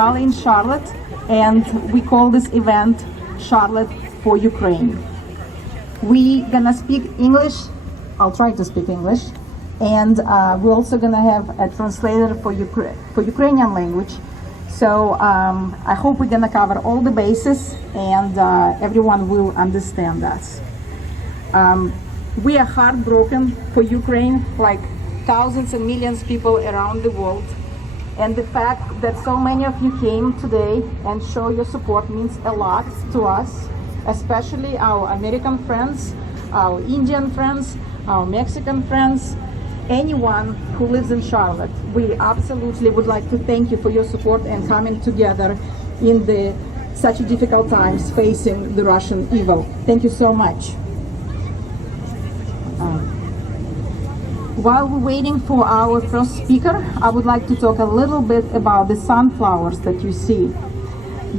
In Charlotte, and we call this event Charlotte for Ukraine. We gonna speak English. I'll try to speak English, and we're also gonna have a translator for Ukrainian language. So I hope we're gonna cover all the bases, and everyone will understand us. We are heartbroken for Ukraine, like thousands and millions of people around the world. And the fact that so many of you came today and show your support means a lot to us, especially our American friends, our Indian friends, our Mexican friends, anyone who lives in Charlotte. We absolutely would like to thank you for your support and coming together in such difficult times facing the Russian evil. Thank you so much. While we're waiting for our first speaker, I would like to talk a little bit about the sunflowers that you see.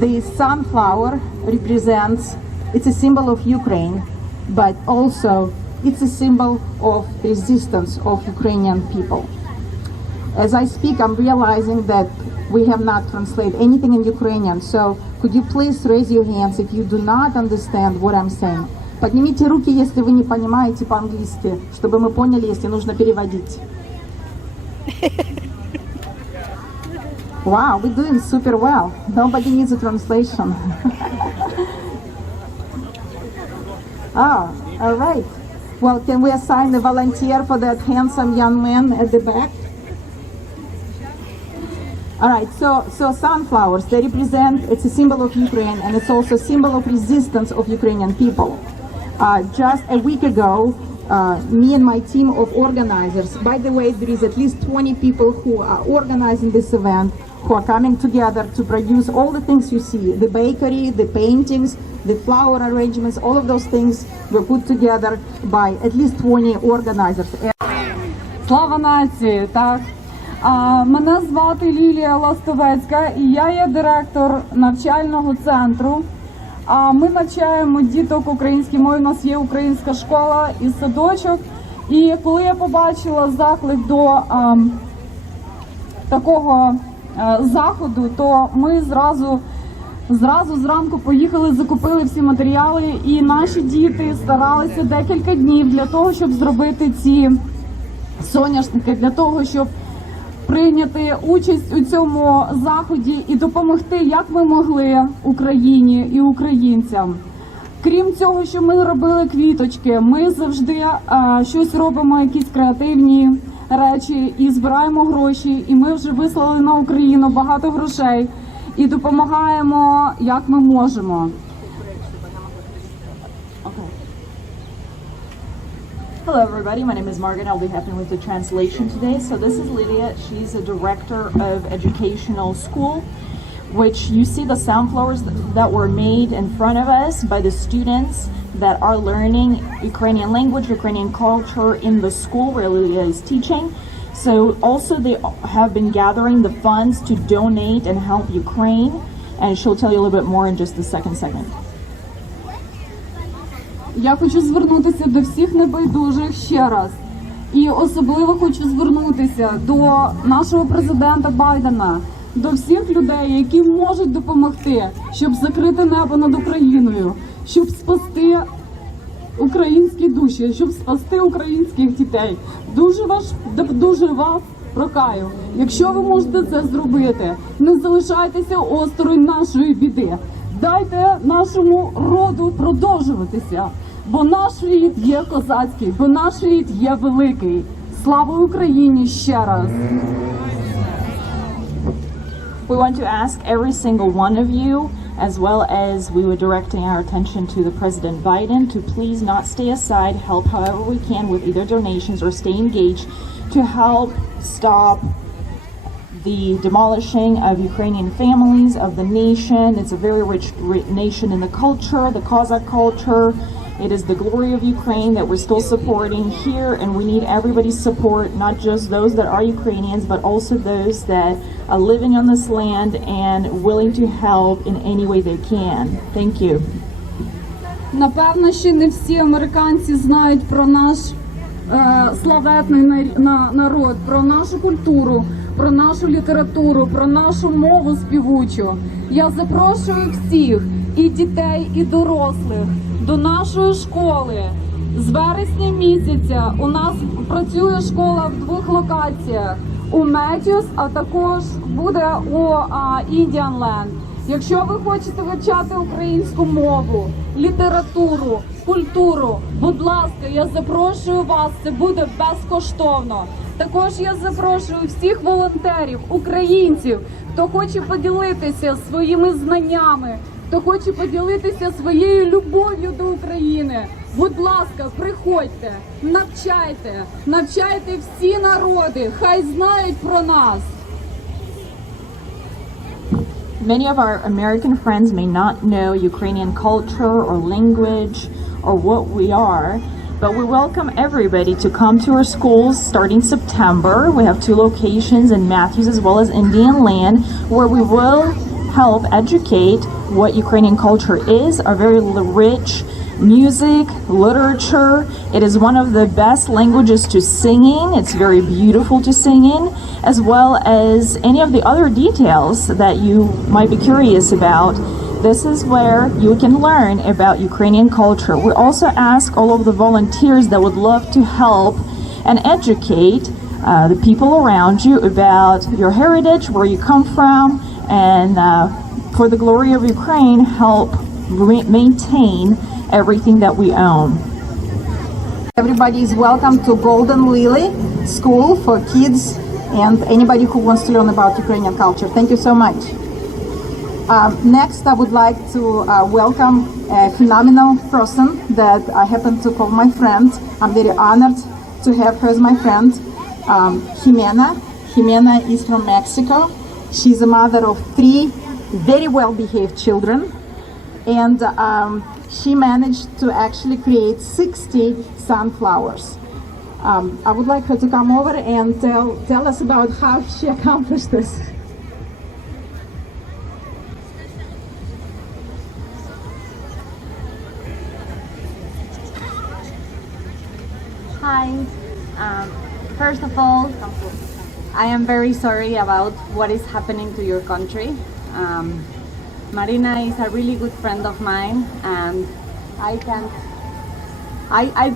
The sunflower represents, it's a symbol of Ukraine, but also it's a symbol of resistance of Ukrainian people. As I speak, I'm realizing that we have not translated anything in Ukrainian, so could you please raise your hands if you do not understand what I'm saying? Поднимите руки, если вы не понимаете по-английски, чтобы мы поняли, если нужно переводить. Wow, we're doing super well. Nobody needs a translation. Ah, all right. Well, can we assign a volunteer for that handsome young man at the back? All right, so sunflowers, they represent, it's a symbol of Ukraine, and it's also a symbol of resistance of Ukrainian people. Just a week ago, me and my team of organizers, by the way, there is at least 20 people who are organizing this event, who are coming together to produce all the things you see, the bakery, the paintings, the flower arrangements, all of those things were put together by at least 20 organizers. Слава нації, так. Мене звати Лілія Ластовецька, і я є директор навчального центру. Ми навчаємо діток українській мові, у нас є українська школа і садочок. І коли я побачила заклик до такого заходу, то ми зразу зранку поїхали, закупили всі матеріали, і наші діти старалися декілька днів для того, щоб зробити ці соняшники, для того, щоб прийняти участь у цьому заході і допомогти, як ми могли, Україні і українцям. Крім цього, що ми робили квіточки, ми завжди щось робимо, якісь креативні речі, і збираємо гроші, і ми вже вислали на Україну багато грошей і допомагаємо, як ми можемо. Hello everybody, my name is Margaret. I'll be helping with the translation today. So this is Lydia. She's a director of educational school, which you see the sunflowers that were made in front of us by the students that are learning Ukrainian language, Ukrainian culture in the school where Lydia is teaching. So also they have been gathering the funds to donate and help Ukraine, and she'll tell you a little bit more in just the second segment. Я хочу звернутися до всіх небайдужих ще раз. І особливо хочу звернутися до нашого президента Байдена, до всіх людей, які можуть допомогти, щоб закрити небо над Україною, щоб спасти українські душі, щоб спасти українських дітей. Дуже вас прохаю, якщо ви можете це зробити, не залишайтеся осторонь нашої біди. Дайте нашому роду продовжуватися, бо наш рід є козацький, бо наш рід є великий. Слава Україні ще раз! We want to ask every single one of you, as well as we were directing our attention to the President Biden, to please not stay aside, help however we can with either donations or stay engaged to help stop the demolishing of Ukrainian families, of the nation. It's a very rich nation in the culture, the Cossack culture. It is the glory of Ukraine that we're still supporting here, and we need everybody's support, not just those that are Ukrainians, but also those that are living on this land and willing to help in any way they can. Thank you. Напевно, ще не всі американці знають про наш славетний народ, про нашу культуру, про нашу літературу, про нашу мову співучу. Я запрошую всіх, і дітей, і дорослих, до нашої школи. З вересня місяця у нас працює школа в 2 локаціях. У Метюс, а також буде у Індіанленд. Якщо ви хочете вивчати українську мову, літературу, культуру, будь ласка, я запрошую вас, це буде безкоштовно. Також я запрошую всіх волонтерів, українців, хто хоче поділитися своїми знаннями, хто хоче поділитися своєю любов'ю до України. Будь ласка, приходьте, навчайте всі народи, хай знають про нас. Many of our American friends may not know Ukrainian culture or language or what we are, but we welcome everybody to come to our schools starting September. We have 2 locations in Matthews as well as Indian Land, where we will help educate what Ukrainian culture is, our very rich music, literature. It is one of the best languages to sing in. It's very beautiful to sing in, as well as any of the other details that you might be curious about. This is where you can learn about Ukrainian culture. We also ask all of the volunteers that would love to help and educate the people around you about your heritage, where you come from, and for the glory of Ukraine, help maintain everything that we own. Everybody is welcome to Golden Lily School for kids and anybody who wants to learn about Ukrainian culture. Thank you so much. Next, I would like to welcome a phenomenal person that I happen to call my friend. I'm very honored to have her as my friend, Jimena. Jimena is from Mexico. She's a mother of 3 very well-behaved children, and she managed to actually create 60 sunflowers. I would like her to come over and tell us about how she accomplished this. Hi. First of all, I am very sorry about what is happening to your country. Marina is a really good friend of mine, and I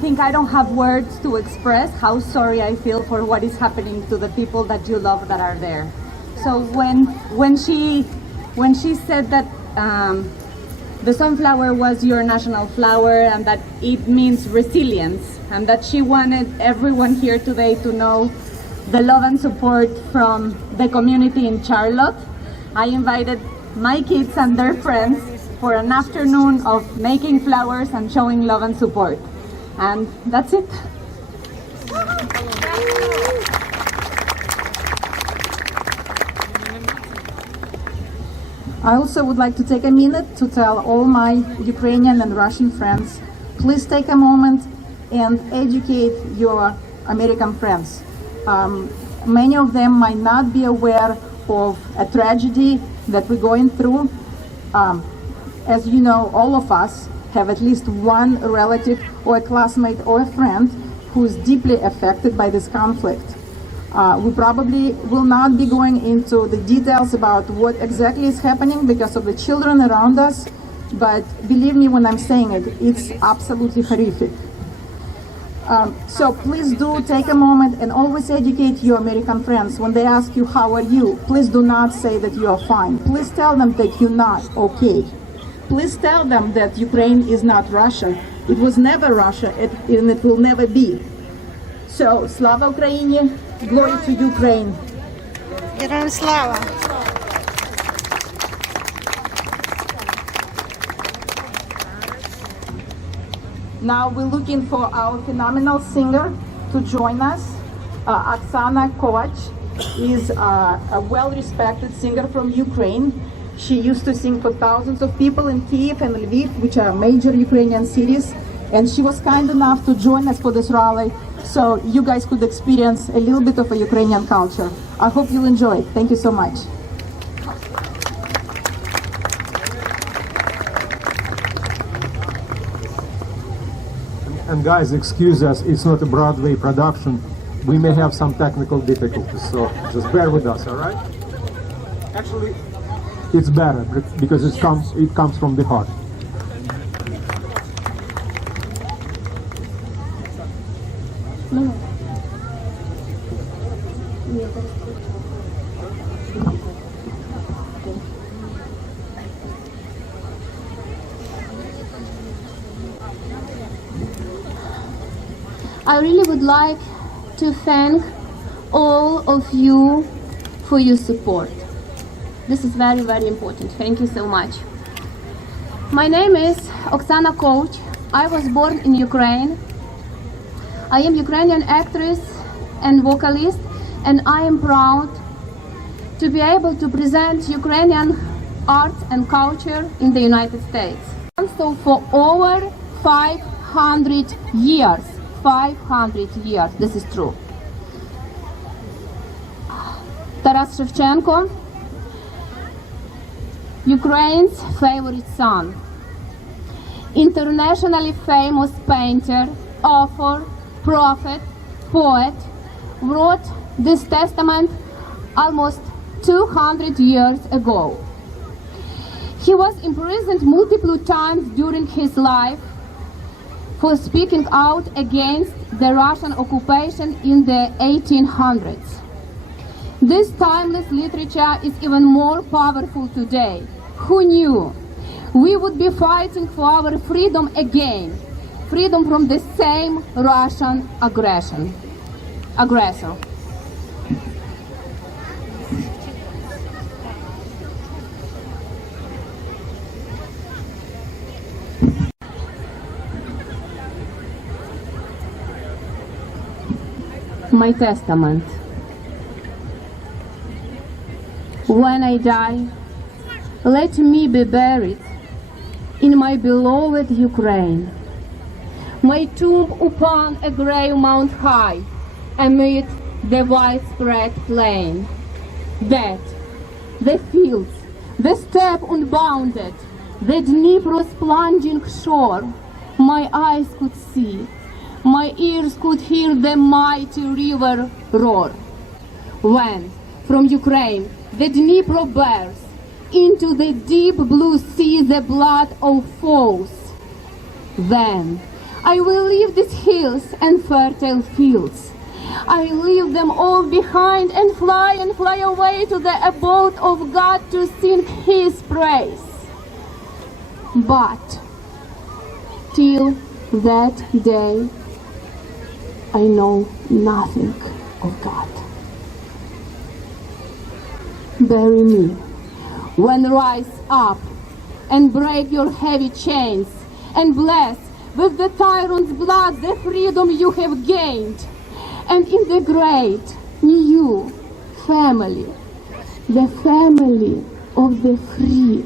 think I don't have words to express how sorry I feel for what is happening to the people that you love that are there. So when she said that the sunflower was your national flower and that it means resilience, and that she wanted everyone here today to know the love and support from the community in Charlotte, I invited my kids and their friends for an afternoon of making flowers and showing love and support. And that's it. I also would like to take a minute to tell all my Ukrainian and Russian friends, please take a moment and educate your American friends. Many of them might not be aware of a tragedy that we're going through. As you know, all of us have at least one relative or a classmate or a friend who is deeply affected by this conflict. We probably will not be going into the details about what exactly is happening because of the children around us, but believe me when I'm saying it, it's absolutely horrific. So please do take a moment and always educate your American friends. When they ask you, how are you? Please do not say that you are fine. Please tell them that you're not okay. Please tell them that Ukraine is not Russia. It was never Russia, and it will never be. So, Slava Ukraini, glory to Ukraine. Героям слава! Now we're looking for our phenomenal singer to join us. Oksana Kovach is a well-respected singer from Ukraine. She used to sing for thousands of people in Kyiv and Lviv, which are major Ukrainian cities. And she was kind enough to join us for this rally, so you guys could experience a little bit of a Ukrainian culture. I hope you'll enjoy it. Thank you so much. and guys, excuse us, it's not a Broadway production. We may have some technical difficulties, so just bear with us, all right? Actually, it's better because it comes from the heart. I really would like to thank all of you for your support. This is very, very important. Thank you so much. My name is Oksana Koch. I was born in Ukraine. I am Ukrainian actress and vocalist, and I am proud to be able to present Ukrainian art and culture in the United States. So for over 500 years, 500 years, this is true. Taras Shevchenko, Ukraine's favorite son, internationally famous painter, author, prophet, poet, wrote this testament almost 200 years ago. He was imprisoned multiple times during his life for speaking out against the Russian occupation in the 1800s. This timeless literature is even more powerful today. Who knew? We would be fighting for our freedom again, freedom from the same Russian aggressor. My testament. When I die, let me be buried in my beloved Ukraine. My tomb upon a grey mount high, amid the widespread plain. That the fields, the steppe unbounded, the Dnipro's plunging shore, my eyes could see, my ears could hear the mighty river roar. When from Ukraine the Dnipro bears into the deep blue sea the blood of foes, then I will leave these hills and fertile fields. I leave them all behind and fly away to the abode of God to sing His praise. But till that day, I know nothing of God. Bury me, when rise up and break your heavy chains, and bless with the tyrant's blood the freedom you have gained, and in the great new family, the family of the free,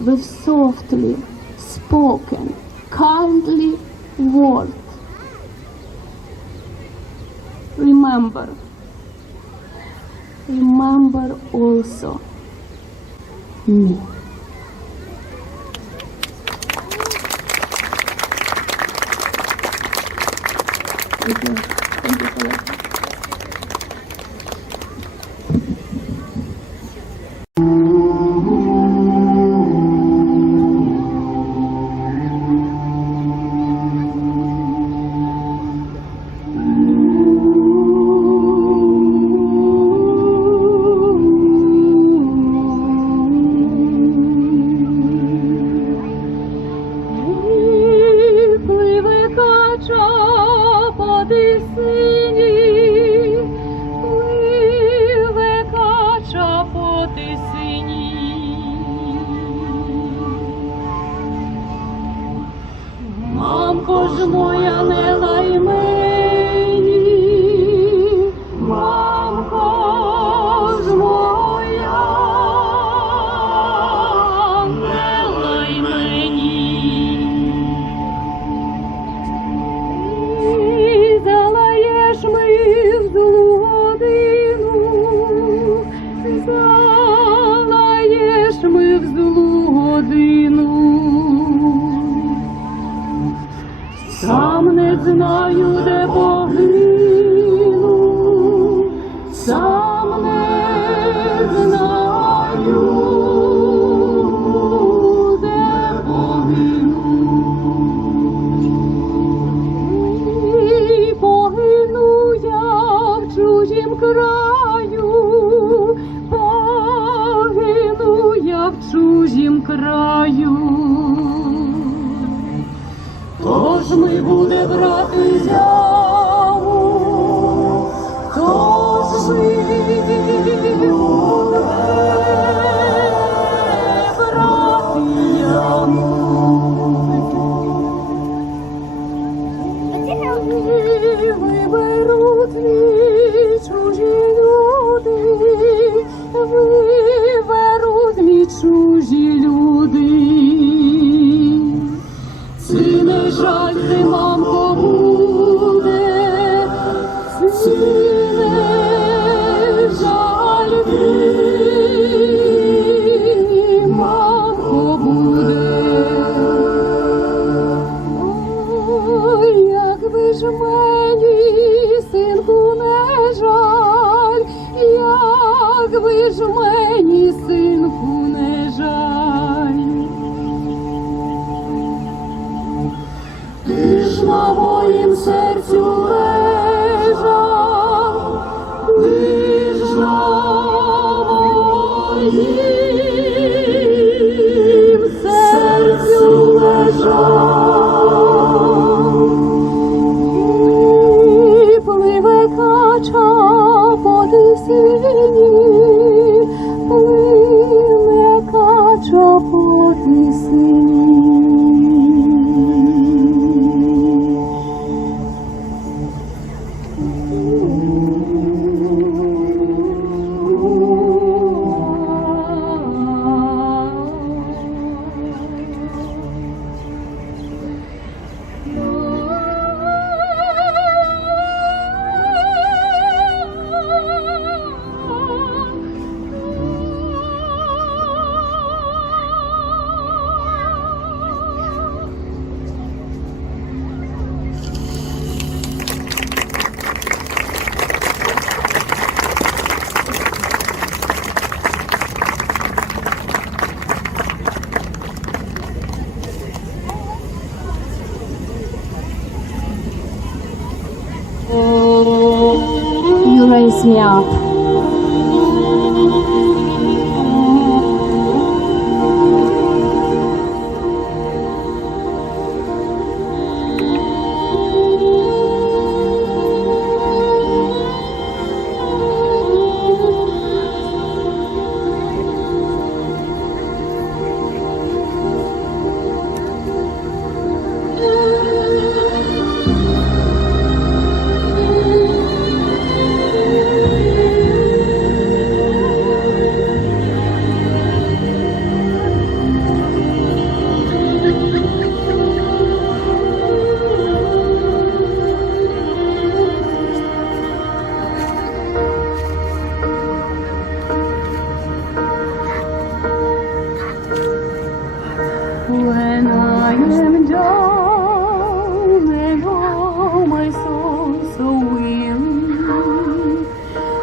with softly spoken, kindly word. Remember also me. Thank you. Thank you for that. Пливе кача по тисині, чужім краю, погину я в чужім краю. Хто ж ми буде брати яму? Хто ж ми буде брати яму? Виберуть мій чужі люди, виберуть мій чужі люди. Ці не жаль, ти, мамко, буде, ці не жаль, ти, мамко, буде. Ой, якби ж мені, синку, не жаль, якби ж мені, синку, не жаль. Ти ж на моїм серцю лежав, ти ж на моїм серцю лежав. І пливе кача по тисині, пливе кача по тисині. You raise me up. When I am down and all my soul so weary,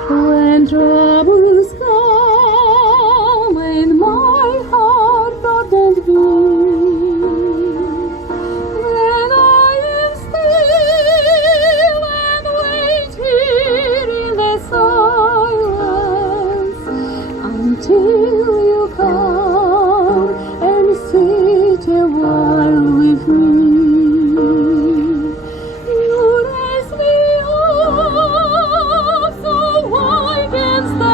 when troubles come and my heart doesn't beat, then I am still and wait here in the silence until you come and sit a while with me. You raise me up so I can stand.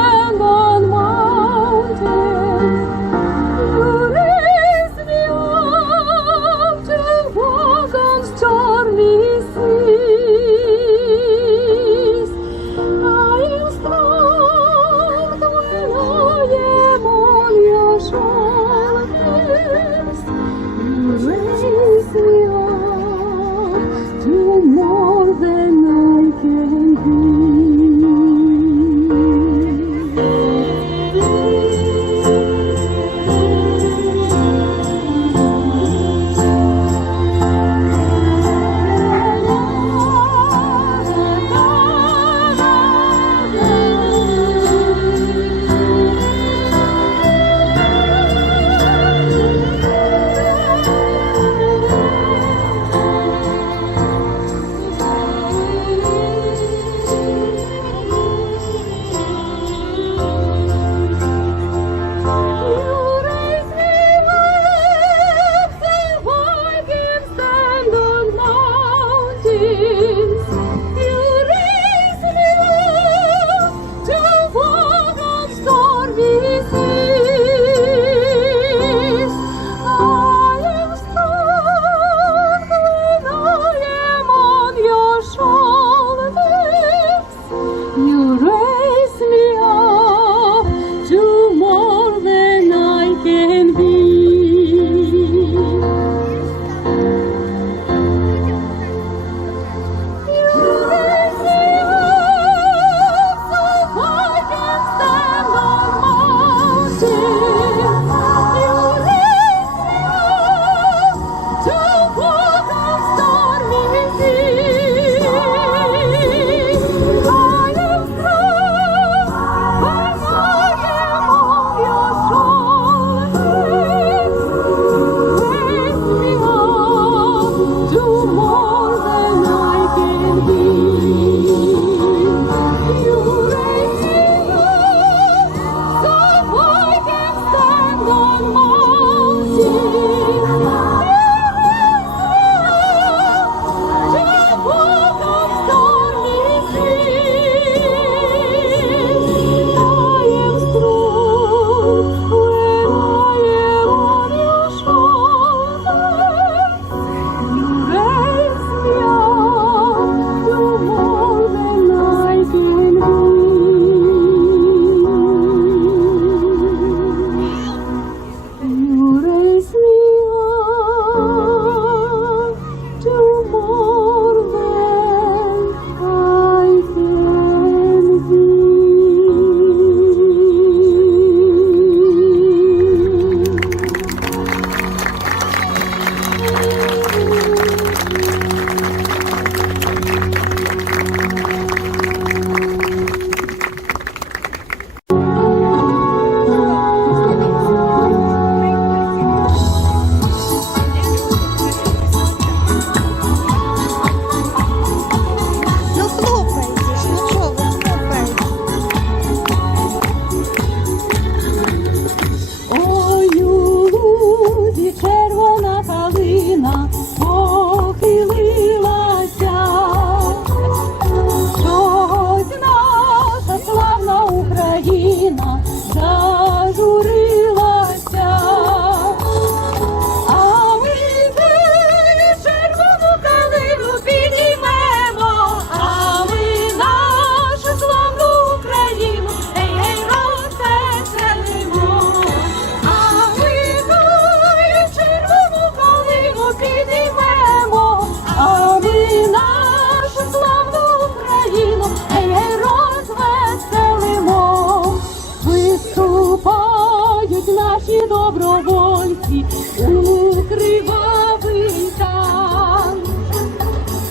Українці у кривавий танк.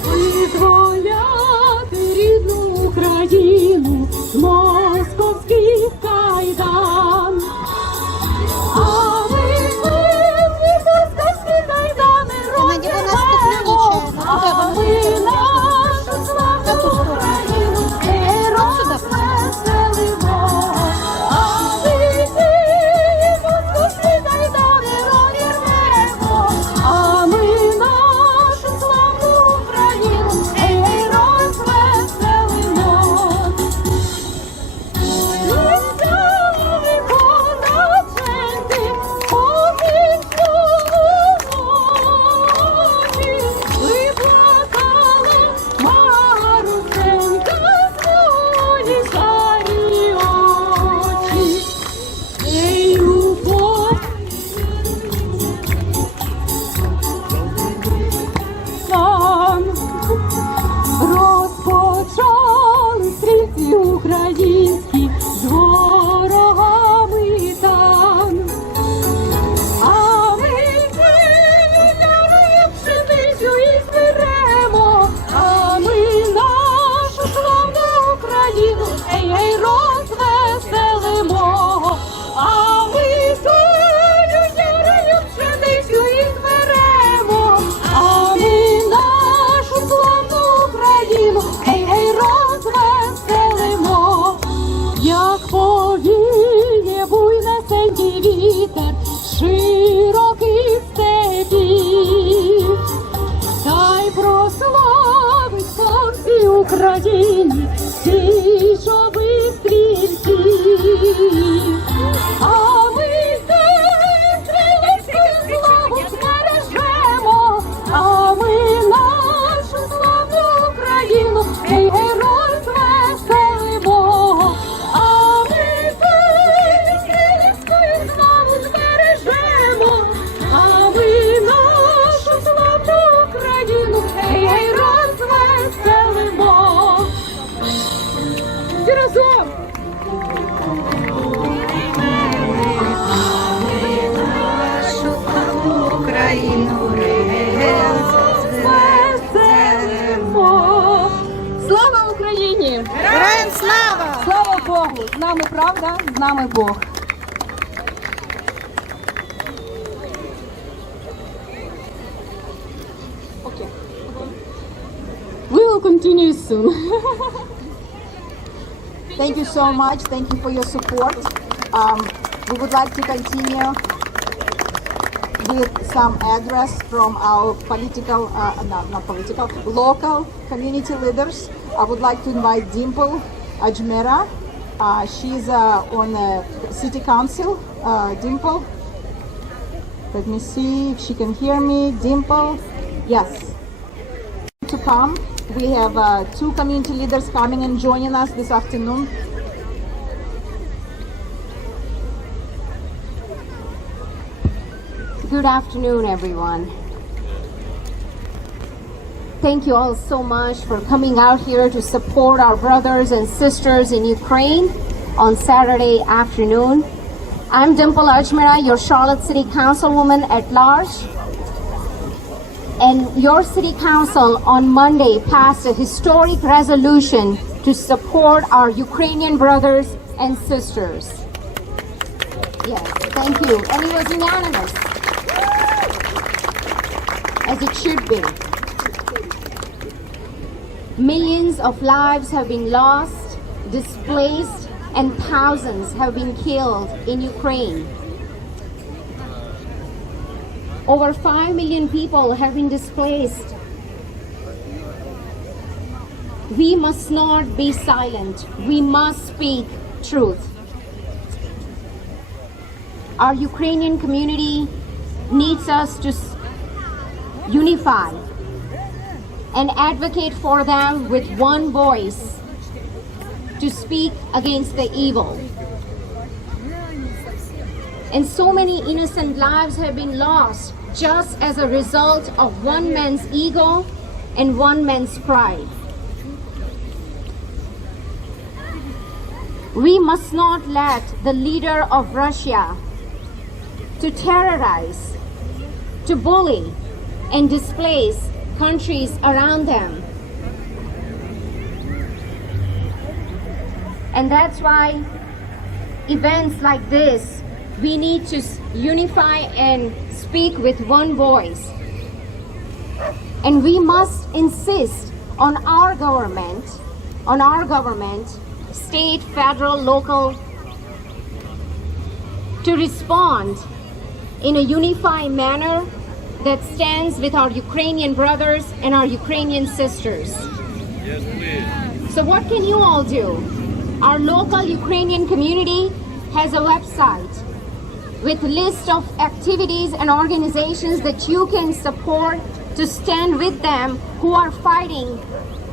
Визволяти рідну Україну з московських кайдан. А ми вільні московські кайдани розірвемо, а ми нашу славну Україну героям веселимо. А ми вільні московські кайдани розірвемо, а ми нашу славну Україну героям веселимо. Розпочали стрільці українські з ворогами там. А ми виняли пшеницю і зберемо, а ми нашу славну Україну ей розвеселимо. А ми виняли пшеницю і зберемо, а ми нашу славну Україну ей розвеселимо. Як повіє буйнесенький вітер широких степів, та й прославить по всій Україні січових стрільців. А ми стрілецьку славу збережемо, а ми нашу славну Україну ей розвеселимо. А ми стрілецьку славу збережемо, а ми нашу славну Україну ей розвеселимо. Всі разом! Веселимо! Слава Україні! Героям слава! Слава Богу! З нами правда, з нами Бог. Okay. We will continue soon. Thank you so much. Thank you for your support. We would like to continue with some address from our political, local community leaders. I would like to invite Dimple Ajmera. She's on the city council. Dimple, let me see if she can hear me. Dimple, yes. To come, we have two community leaders coming and joining us this afternoon. Good afternoon, everyone. Thank you all so much for coming out here to support our brothers and sisters in Ukraine on Saturday afternoon. I'm Dimple Ajmera, your Charlotte City Councilwoman at large. And your City Council on Monday passed a historic resolution to support our Ukrainian brothers and sisters. Yes, thank you. And it was unanimous, as it should be. Millions of lives have been lost, displaced, and thousands have been killed in Ukraine. Over 5 million people have been displaced. We must not be silent. We must speak truth. Our Ukrainian community needs us to unify and advocate for them with one voice to speak against the evil. And so many innocent lives have been lost just as a result of one man's ego and one man's pride. We must not let the leader of Russia to terrorize, to bully, and displace countries around them. And that's why events like this, we need to unify and speak with one voice. And we must insist on our government, state, federal, local, to respond in a unified manner that stands with our Ukrainian brothers and our Ukrainian sisters. Yes, please. So what can you all do? Our local Ukrainian community has a website with a list of activities and organizations that you can support to stand with them who are fighting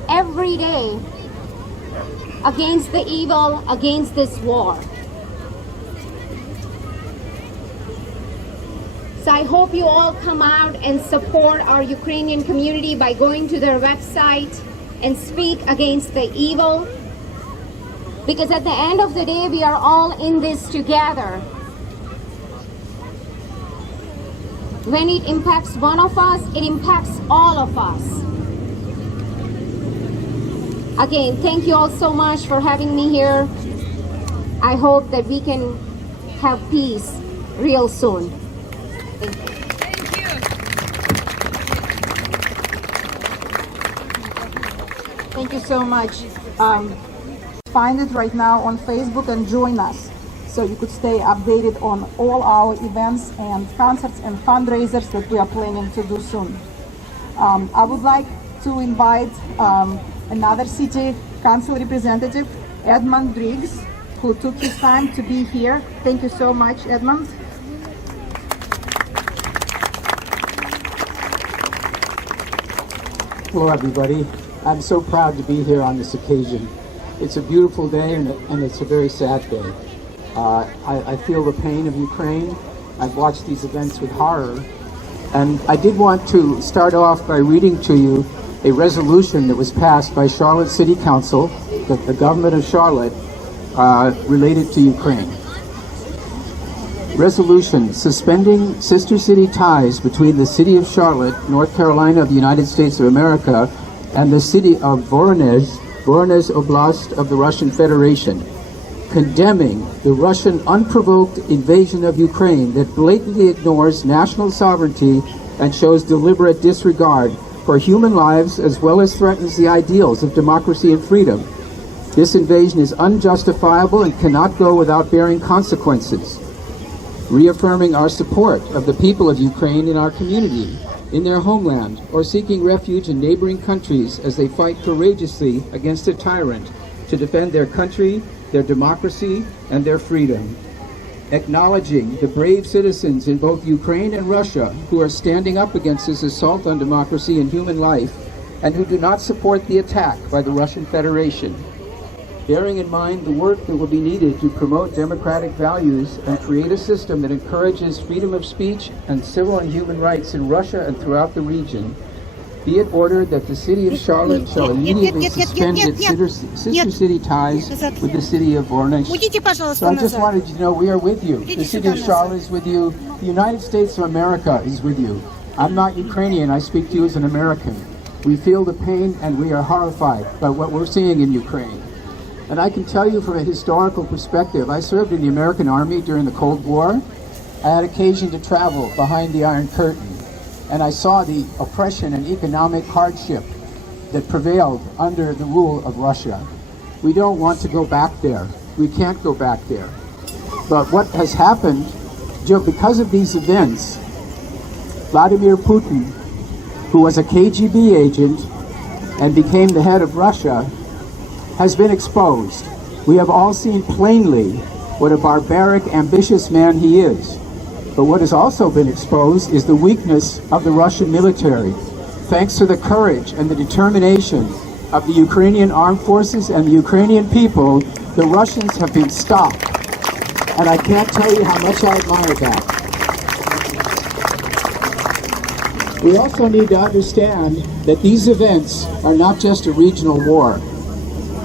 every day against the evil, against this war. So I hope you all come out and support our Ukrainian community by going to their website and speak against the evil. Because at the end of the day, we are all in this together. When it impacts one of us, it impacts all of us. Again, thank you all so much for having me here. I hope that we can have peace real soon. Thank you. Thank you so much. Find it right now on Facebook and join us so you could stay updated on all our events and concerts and fundraisers that we are planning to do soon. I would like to invite another city council representative, Edmund Briggs, who took his time to be here. Thank you so much, Edmund. Hello, everybody. I'm so proud to be here on this occasion. It's a beautiful day and it's a very sad day. I feel the pain of Ukraine. I've watched these events with horror. And I did want to start off by reading to you a resolution that was passed by Charlotte City Council, the government of Charlotte, related to Ukraine. Resolution suspending sister city ties between the city of Charlotte, North Carolina of the United States of America, and the city of Voronezh Oblast of the Russian Federation, condemning the Russian unprovoked invasion of Ukraine that blatantly ignores national sovereignty and shows deliberate disregard for human lives as well as threatens the ideals of democracy and freedom. This invasion is unjustifiable and cannot go without bearing consequences. Reaffirming our support of the people of Ukraine in our community, in their homeland, or seeking refuge in neighboring countries as they fight courageously against a tyrant to defend their country, their democracy, and their freedom. Acknowledging the brave citizens in both Ukraine and Russia who are standing up against this assault on democracy and human life, and who do not support the attack by the Russian Federation. Bearing in mind the work that will be needed to promote democratic values and create a system that encourages freedom of speech and civil and human rights in Russia and throughout the region, be it ordered that the city of Charlotte shall immediately suspend its sister city ties with the city of Voronezh. So I just wanted you to know we are with you. The city of Charlotte is with you. The United States of America is with you. I'm not Ukrainian. I speak to you as an American. We feel the pain and we are horrified by what we're seeing in Ukraine. And I can tell you from a historical perspective, I served in the American Army during the Cold War. I had occasion to travel behind the Iron Curtain, and I saw the oppression and economic hardship that prevailed under the rule of Russia. We don't want to go back there. We can't go back there. But what has happened, because of these events, Vladimir Putin, who was a KGB agent and became the head of Russia, has been exposed. We have all seen plainly what a barbaric, ambitious man he is. But what has also been exposed is the weakness of the Russian military. Thanks to the courage and the determination of the Ukrainian armed forces and the Ukrainian people, the Russians have been stopped. And I can't tell you how much I admire that. We also need to understand that these events are not just a regional war.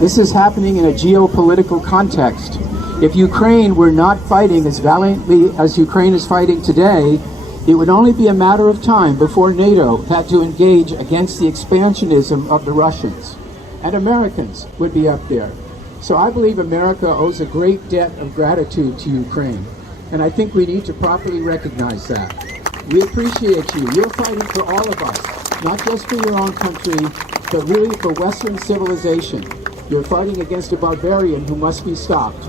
This is happening in a geopolitical context. If Ukraine were not fighting as valiantly as Ukraine is fighting today, it would only be a matter of time before NATO had to engage against the expansionism of the Russians. And Americans would be up there. So I believe America owes a great debt of gratitude to Ukraine. And I think we need to properly recognize that. We appreciate you. You're fighting for all of us, not just for your own country, but really for Western civilization. You're fighting against a barbarian who must be stopped.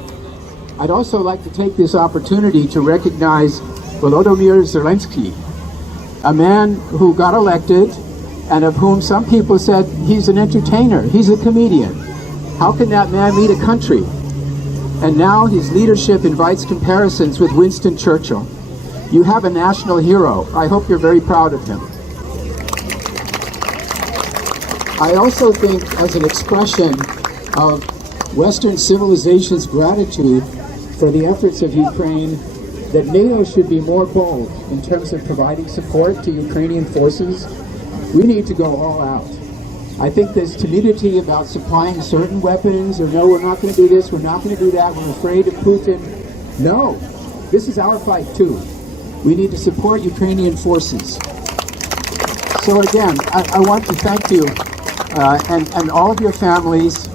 I'd also like to take this opportunity to recognize Volodymyr Zelensky, a man who got elected and of whom some people said he's an entertainer, he's a comedian. How can that man lead a country? And now his leadership invites comparisons with Winston Churchill. You have a national hero. I hope you're very proud of him. I also think, as an expression of Western civilization's gratitude for the efforts of Ukraine, that NATO should be more bold in terms of providing support to Ukrainian forces. We need to go all out. I think there's timidity about supplying certain weapons, or no, we're not going to do this, we're not going to do that, we're afraid of Putin. No, this is our fight too. We need to support Ukrainian forces. So again, I want to thank you and all of your families.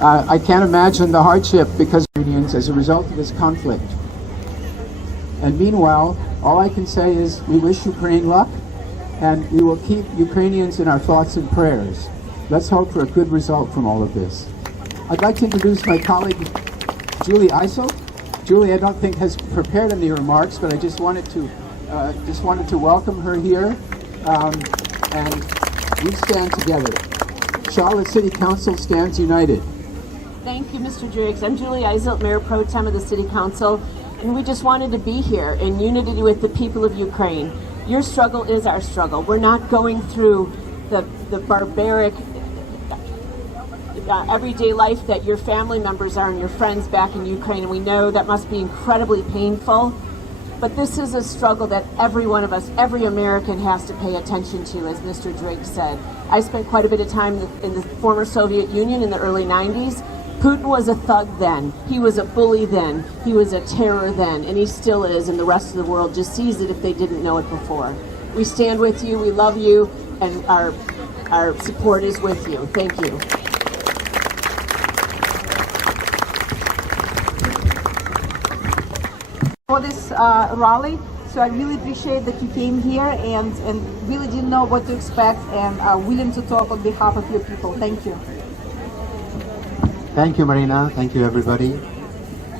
I can't imagine the hardship because of Ukrainians as a result of this conflict. And meanwhile, all I can say is we wish Ukraine luck, and we will keep Ukrainians in our thoughts and prayers. Let's hope for a good result from all of this. I'd like to introduce my colleague, Julie Eisel. Julie, I don't think has prepared any remarks, but I just wanted to welcome her here, and we stand together. Charlotte City Council stands united. Thank you, Mr. Driggs. I'm Julie Eisel, Mayor Pro Tem of the City Council, and we just wanted to be here in unity with the people of Ukraine. Your struggle is our struggle. We're not going through the barbaric everyday life that your family members are and your friends back in Ukraine, and we know that must be incredibly painful. But this is a struggle that every one of us, every American has to pay attention to, as Mr. Drake said. I spent quite a bit of time in the former Soviet Union in the early 90s. Putin was a thug then, he was a bully then, he was a terror then, and he still is, and the rest of the world just sees it if they didn't know it before. We stand with you, we love you, and our support is with you. Thank you. For this rally, so I really appreciate that you came here and really didn't know what to expect and are willing to talk on behalf of your people. Thank you. Thank you, Marina. Thank you, everybody.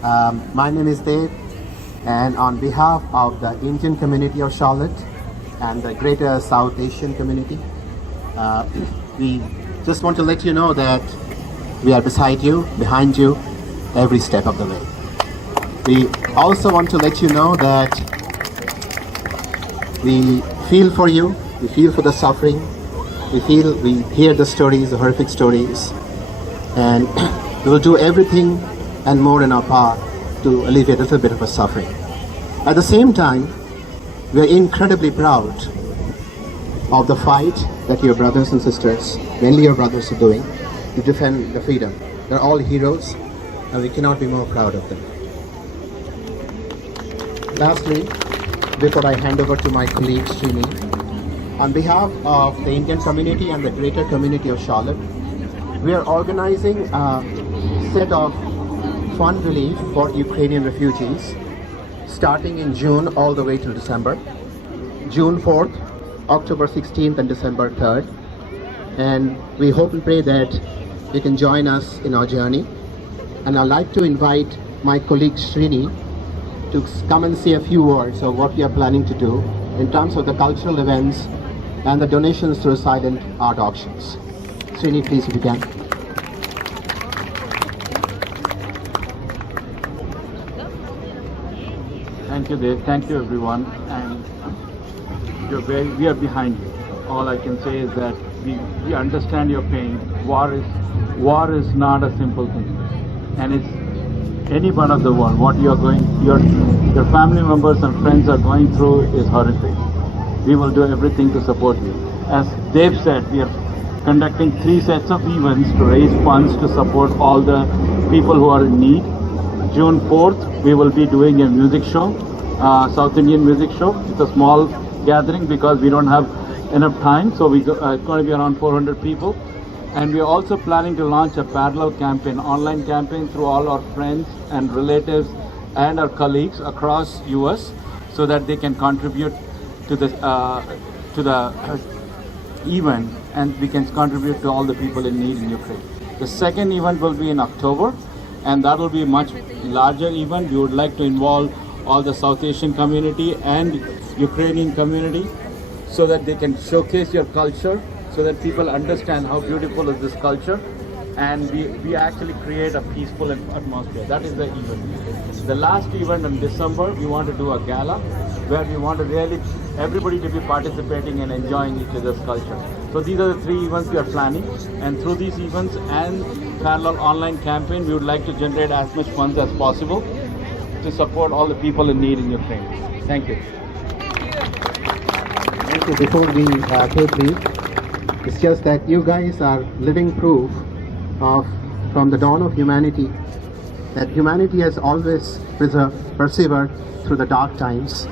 My name is Dave, and on behalf of the Indian community of Charlotte and the greater South Asian community, we just want to let you know that we are beside you, behind you, every step of the way. We also want to let you know that we feel for you, we feel for the suffering, we hear the stories, the horrific stories, and we will do everything and more in our power to alleviate a little bit of a suffering. At the same time, we are incredibly proud of the fight that your brothers and sisters, mainly your brothers, are doing to defend the freedom. They're all heroes, and we cannot be more proud of them. Lastly, before I hand over to my colleague Srini, on behalf of the Indian community and the greater community of Charlotte, we are organizing a set of fund relief for Ukrainian refugees starting in June all the way till December. June 4th, October 16th and December 3rd. And we hope and pray that you can join us in our journey. And I'd like to invite my colleague Srini to come and say a few words of what we are planning to do in terms of the cultural events and the donations through silent art auctions. Srini, please, if you can. Thank you, Dave. Thank you, everyone. And we are behind you. All I can say is that we understand your pain. War is not a simple thing, and it's any part of the world. What you are going, your family members and friends are going through is horrific. We will do everything to support you. As Dave said, we are conducting 3 sets of events to raise funds to support all the people who are in need. June 4th, we will be doing a music show, South Indian music show. It's a small gathering because we don't have enough time, so it's going to be around 400 people. And we are also planning to launch a parallel campaign, online campaign through all our friends and relatives and our colleagues across US, so that they can contribute to the event, and we can contribute to all the people in need in Ukraine. The second event will be in October, and that will be a much larger event. We would like to involve all the South Asian community and Ukrainian community, so that they can showcase your culture, so that people understand how beautiful is this culture, and we actually create a peaceful atmosphere. That is the event. The last event in December, we want to do a gala where we want to really everybody to be participating and enjoying each other's culture. So these are the 3 events we are planning, and through these events and parallel online campaign, we would like to generate as much funds as possible to support all the people in need in Ukraine. Thank you. Thank you. Before we take leave, it's just that you guys are living proof of, from the dawn of humanity, that humanity has always persevered through the dark times.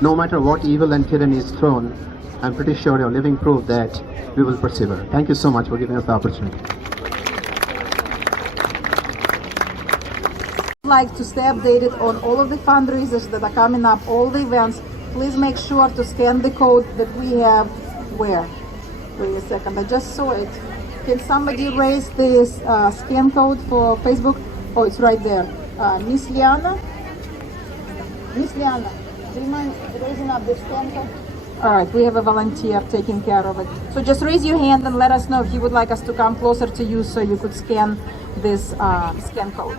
No matter what evil and tyranny is thrown, I'm pretty sure you're living proof that we will persevere. Thank you so much for giving us the opportunity. Like to stay updated on all of the fundraisers that are coming up, all the events. Please make sure to scan the code that we have. Where? Wait a second, I just saw it. Can somebody raise this scan code for Facebook? Oh, it's right there. Miss Liana? Miss Liana, do you mind raising up the scan code? All right, we have a volunteer taking care of it. So just raise your hand and let us know if you would like us to come closer to you so you could scan this scan code.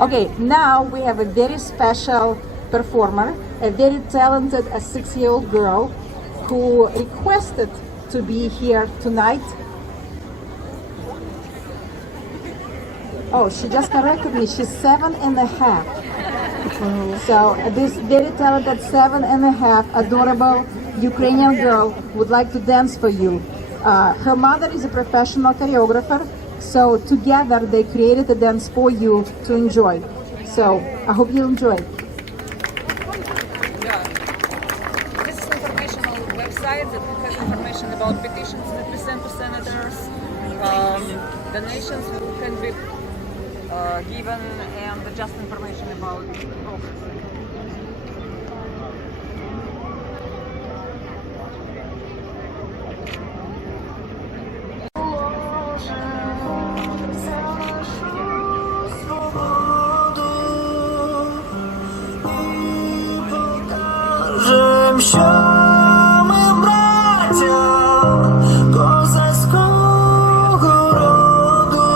Okay, now we have a very special performer, a very talented 6-year-old girl who requested to be here tonight. Oh, she just corrected me. She's 7.5. So this very talented 7.5 adorable Ukrainian girl would like to dance for you. Her mother is a professional choreographer, so together they created a dance for you to enjoy. So I hope you enjoy. This is informational website that has information about petitions that we send to senators, donations that can be given, and just information about progress. Що ми браття козацького роду,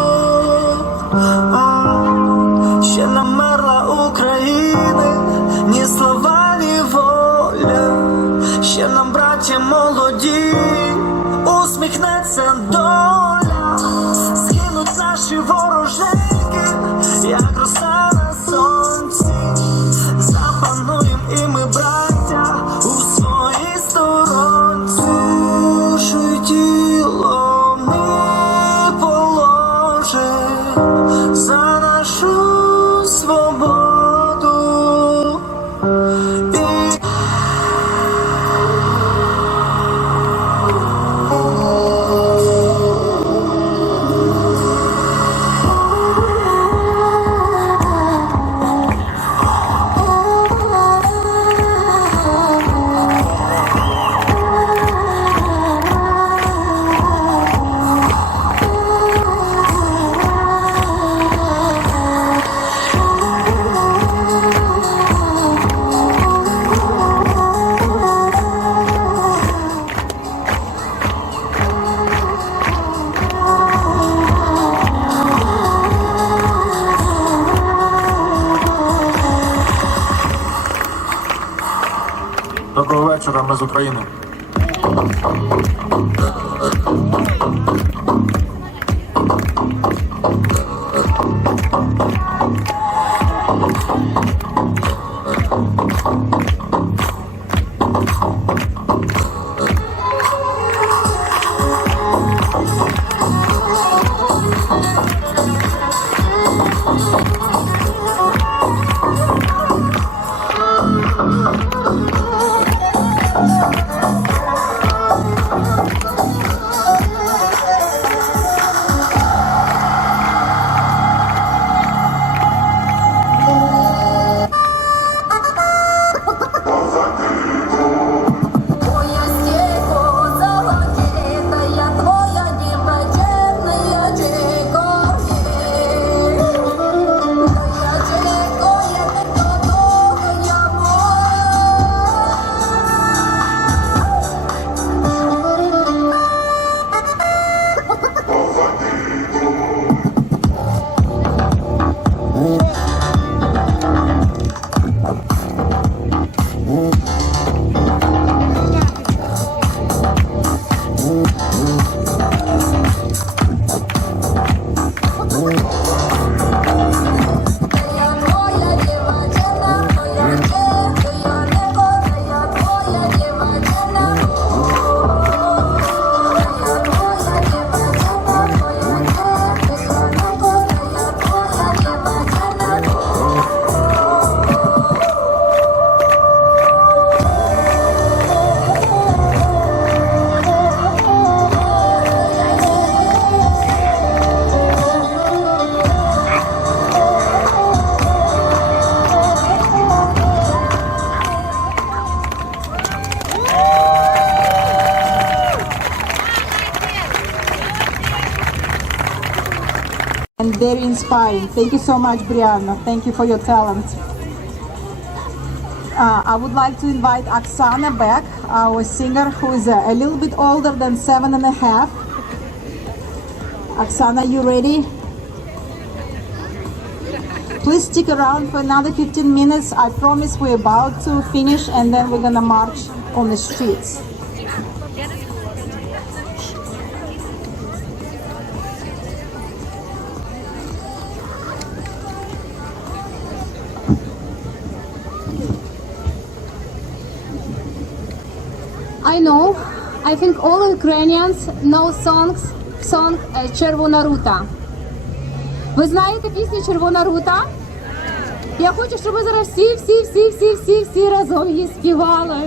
ще не вмерла України, ні слава, ні воля, ще нам, браті молоді, усміхнеться доля, згинуть наші вороженьки, як роса на сонці, запануєм і ми, браття, у своїй сторонці. Душу тіло ми положим за нашу свободу. Доброго вечора, ми з України. very inspiring. Thank you so much, Brianna. Thank you for your talent. I would like to invite Oksana back, our singer who is a little bit older than 7.5. Oksana, you ready? Please stick around for another 15 minutes. I promise we're about to finish and then we're gonna march on the streets. I think all Ukrainians know song «Червона рута». Ви знаєте пісню «Червона рута»? Я хочу, щоб ви зараз всі разом її співали.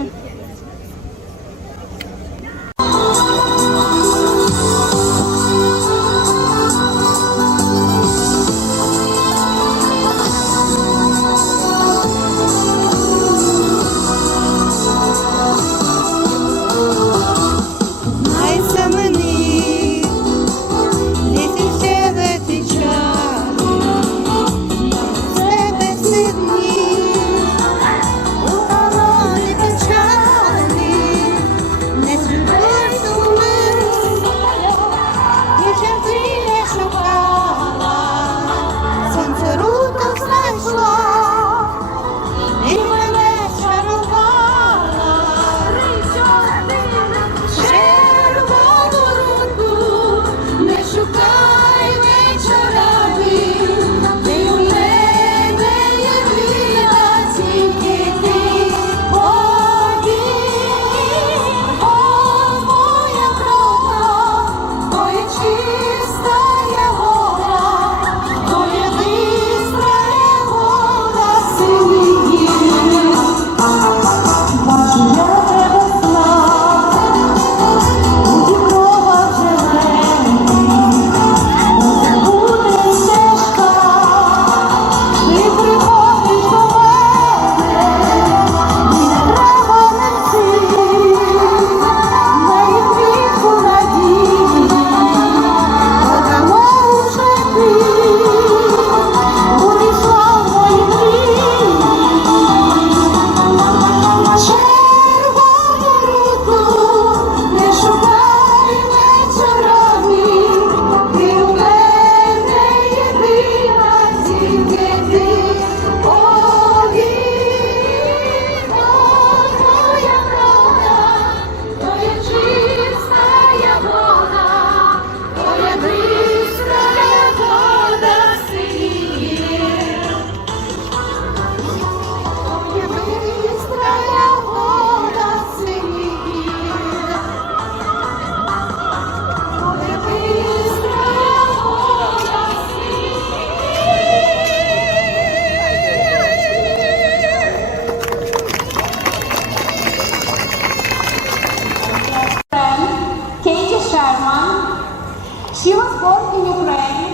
She was born in Ukraine.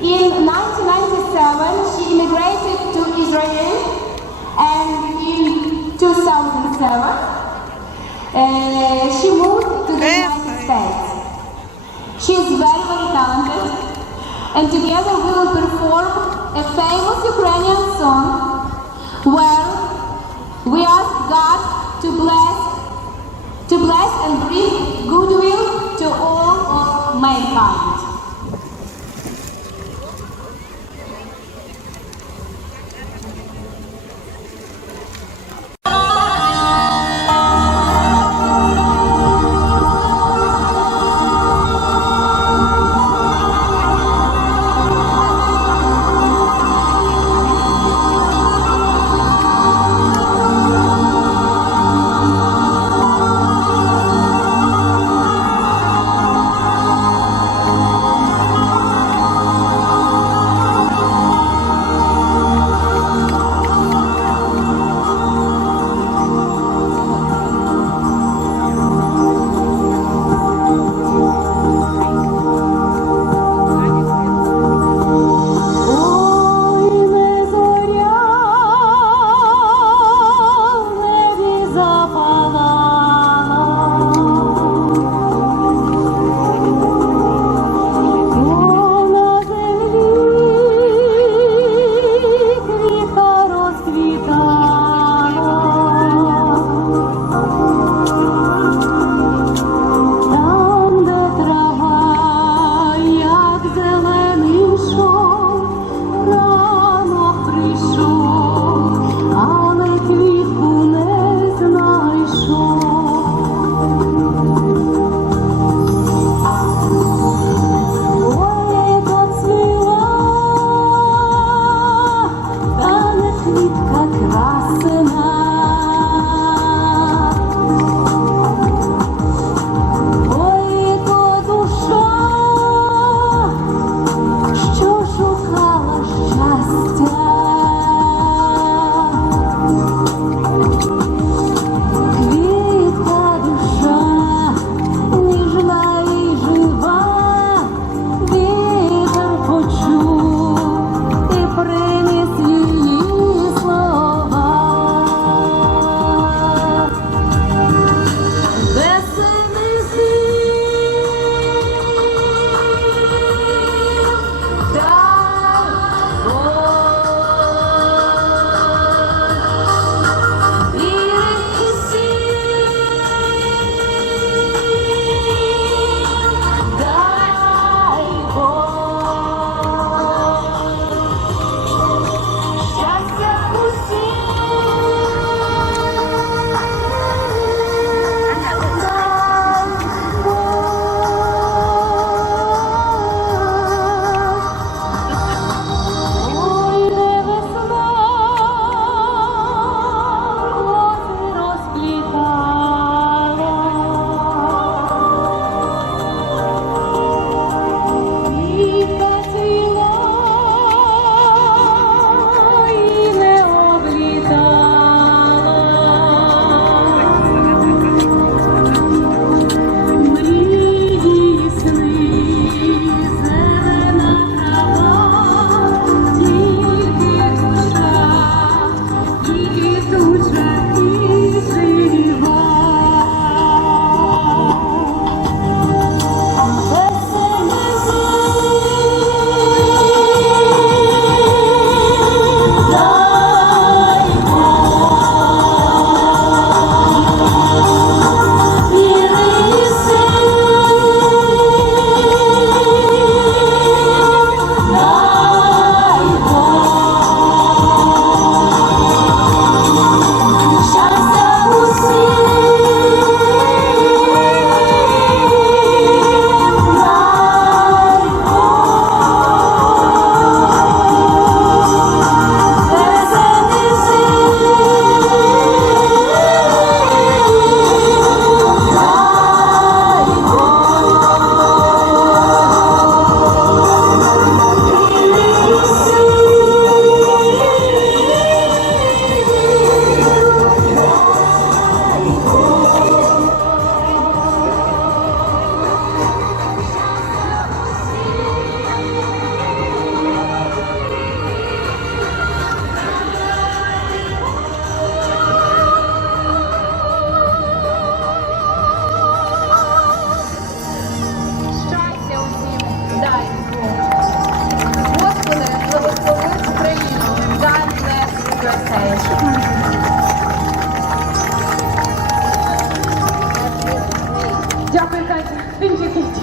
In 1997, she immigrated to Israel, and in 2007, she moved to the United States. She is very, very talented, and together we will perform a famous Ukrainian song where we ask God to bless and bring goodwill to all of mankind. Дякую, Катя. Thank you, Катя.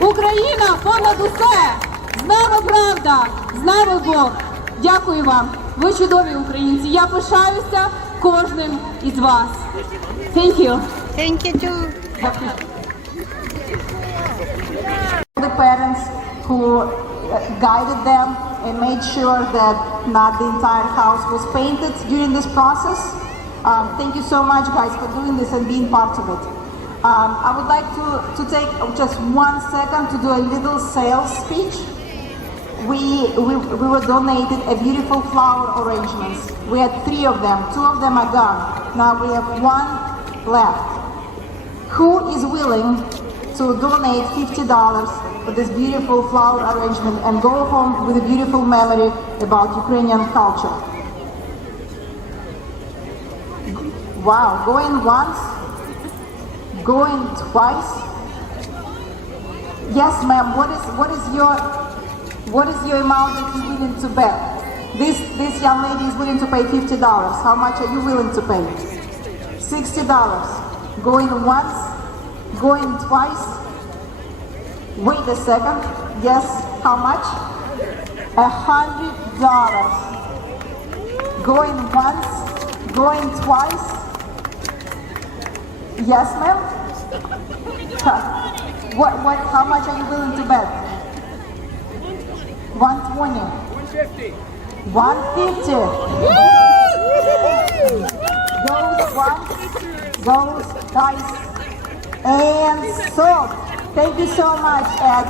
Україна понад усе! З нами правда! З нами Бог! Дякую вам! Ви чудові українці! Я пишаюся кожним із вас! Thank you! Thank you too. The parents who guided them and made sure that not the entire house was painted during this process. Thank you so much, guys, for doing this and being part of it. I would like to take just 1 second to do a little sales speech. We were donated a beautiful flower arrangements. We had 3 of them. 2 of them are gone. Now we have 1 left. Who is willing to donate $50 for this beautiful flower arrangement and go home with a beautiful memory about Ukrainian culture? Wow, going once? Going twice? Yes, ma'am. What is your amount that you're willing to bet? This young lady is willing to pay $50. How much are you willing to pay? $60. Going once? Going twice? Wait a second. Yes. How much? $100. Going once? Going twice? Yes, ma'am? How much are you willing to bet? 120. 150. 150. Goes once, goes twice, and sold. Thank you so much, Ed.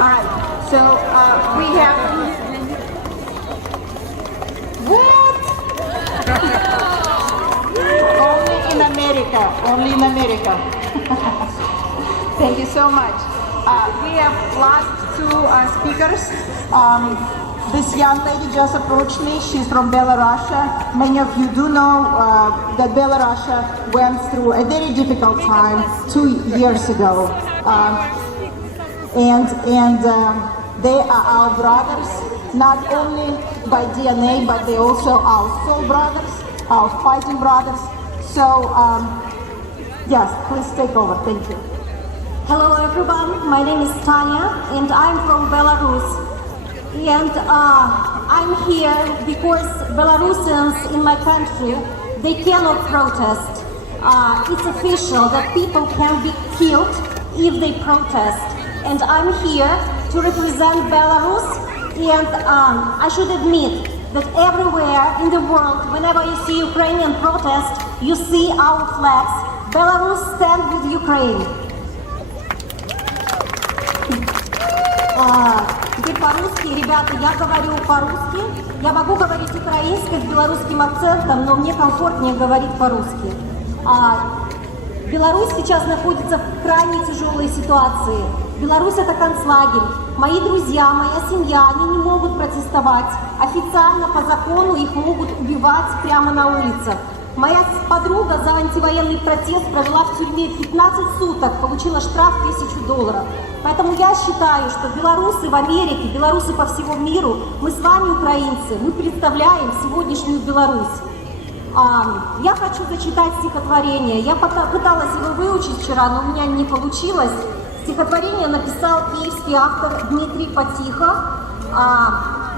Alright, so we have what? Only in America. Only in America. Thank you so much. We have last 2 speakers. This young lady just approached me. She's from Belarus. Many of you do know that Belarus went through a very difficult time 2 years ago. And they are our brothers, not only by DNA, but they also our soul brothers, our fighting brothers. So, yes, please take over. Thank you. Hello, everyone. My name is Tanya, and I'm from Belarus. And I'm here because Belarusians in my country, they cannot protest. It's official that people can be killed if they protest. And I'm here to represent Belarus, and I should admit that everywhere in the world, whenever you see Ukrainian protest, you see our flags. Belarus stand with Ukraine. Теперь по-русски, ребята, я говорю по-русски. Я могу говорить украински с белорусским акцентом, но мне комфортнее говорить по-русски. Беларусь сейчас находится в крайне тяжелой ситуации. Беларусь — это концлагерь. Мои друзья, моя семья, они не могут протестовать. Официально по закону их могут убивать прямо на улицах. Моя подруга за антивоенный протест провела в тюрьме 15 суток, получила штраф $1000. Поэтому я считаю, что белорусы в Америке, белорусы по всему миру, мы с вами, украинцы, мы представляем сегодняшнюю Беларусь. Я хочу зачитать стихотворение. Я пыталась его выучить вчера, но у меня не получилось. Стихотворение написал киевский автор Дмитрий Потихо.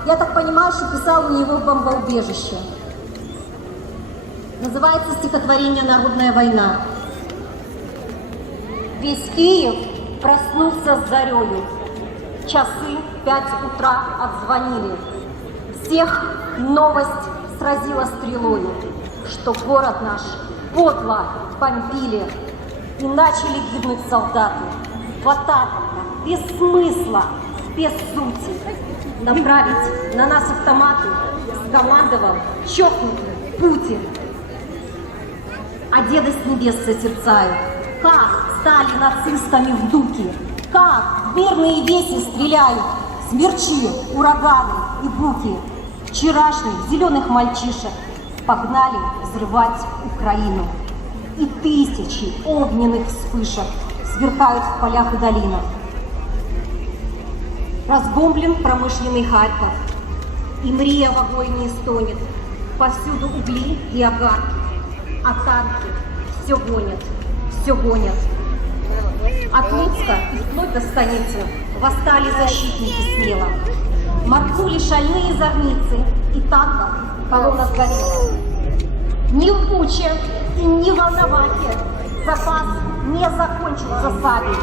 Я так понимаю, что писал у него в бомбоубежище. Называется стихотворение «Народная война». Весь Киев проснулся с зарею. Часы 5 утра отзвонили. Всех новость сразила стрелою, что город наш подло бомбили. И начали гибнуть солдаты. В атаках, без смысла, без сути. Направить на нас автоматы скомандовал чокнутый Путин. А деды с небес созерцают, как стали нацистами в духе, как в мирные веси стреляют смерчи, ураганы и буки. Вчерашних зеленых мальчишек погнали взрывать Украину. И тысячи огненных вспышек сверкают в полях и долинах. Разбомблен промышленный Харьков, и мрия в огонь не стонет. Повсюду угли и огонь. А танки все гонят, все гонят. От Луцка и вплоть до станицы восстали защитники смело. Моргнули шальные зорницы, и танков колонна сгорела. Ни в Буче и ни в Волновахе запас не закончился сабель.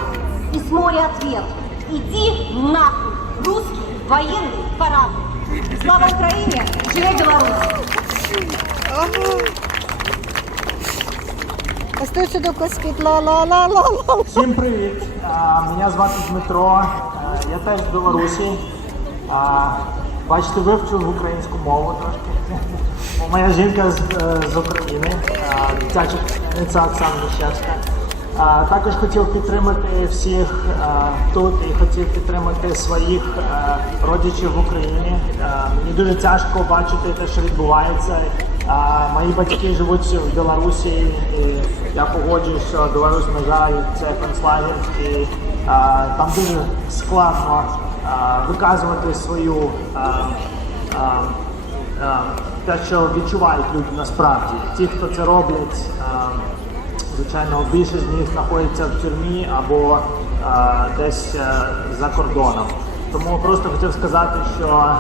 И с моря ответ: иди нахуй, русский военный корабль. Слава Украине! Живе Беларусь! Остаються до коскит, ла-ла-ла-ла-ла. Всім привіт! Мене звати Дмитро, я теж з Білорусі. Бачите, вивчив українську мову трошки. Моя жінка з України, дитяча письменниця Оксана Міщевська. Також хотів підтримати всіх тут і хотів підтримати своїх родичів в Україні. Мені дуже тяжко бачити те, що відбувається. Мої батьки живуть в Білорусі, і я погоджуюсь, що Білорусь, на жаль, це концлагер, і там дуже складно виказувати свою те, що відчувають люди насправді. Ті, хто це роблять, звичайно, більшість з них знаходиться в тюрмі або десь за кордоном. Тому просто хотів сказати, що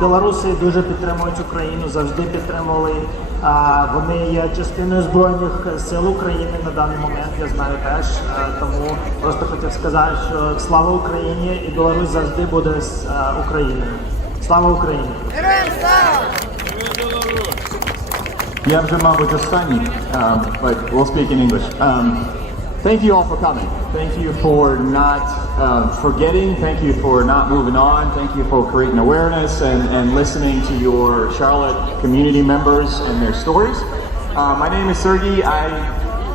білоруси дуже підтримують Україну, завжди підтримували. Вони є частиною Збройних сил України на даний момент, я знаю теж. Тому просто хотів сказати, що слава Україні, і Білорусь завжди буде з Україною. Слава Україні! Героям слава! Я вже, мабуть, останній, but we'll speak in English. Thank you all for coming. Thank you for not forgetting. Thank you for not moving on. Thank you for creating awareness and listening to your Charlotte community members and their stories. My name is Sergey. I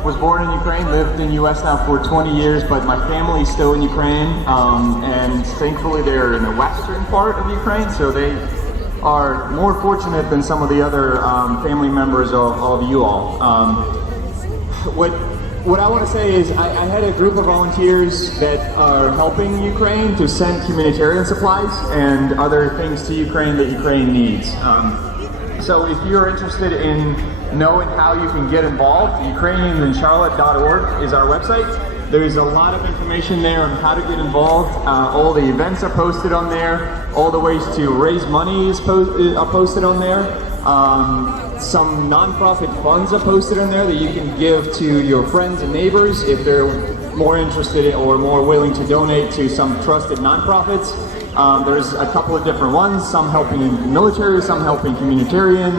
was born in Ukraine, lived in the U.S. now for 20 years, but my family is still in Ukraine, and thankfully they're in the western part of Ukraine, so they are more fortunate than some of the other family members of you all. What I want to say is I had a group of volunteers that are helping Ukraine to send humanitarian supplies and other things to Ukraine that Ukraine needs. So if you're interested in knowing how you can get involved, ukrainiansincharlotte.org is our website. There's a lot of information there on how to get involved. All the events are posted on there. All the ways to raise money are posted on there. Some non-profit funds are posted in there that you can give to your friends and neighbors if they're more interested or more willing to donate to some trusted non-profits. There's a couple of different ones, some helping military, some helping humanitarian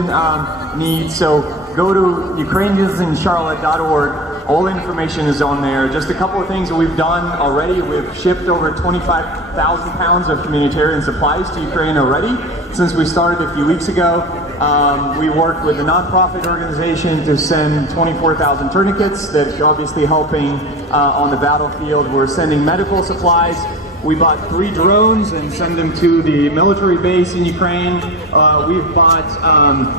needs. So go to ukrainiansincharlotte.org. All the information is on there. Just a couple of things that we've done already. We've shipped over 25,000 pounds of humanitarian supplies to Ukraine already since we started a few weeks ago. We worked with a nonprofit organization to send 24,000 tourniquets that are obviously helping on the battlefield. We're sending medical supplies. We bought 3 drones and send them to the military base in Ukraine. We've bought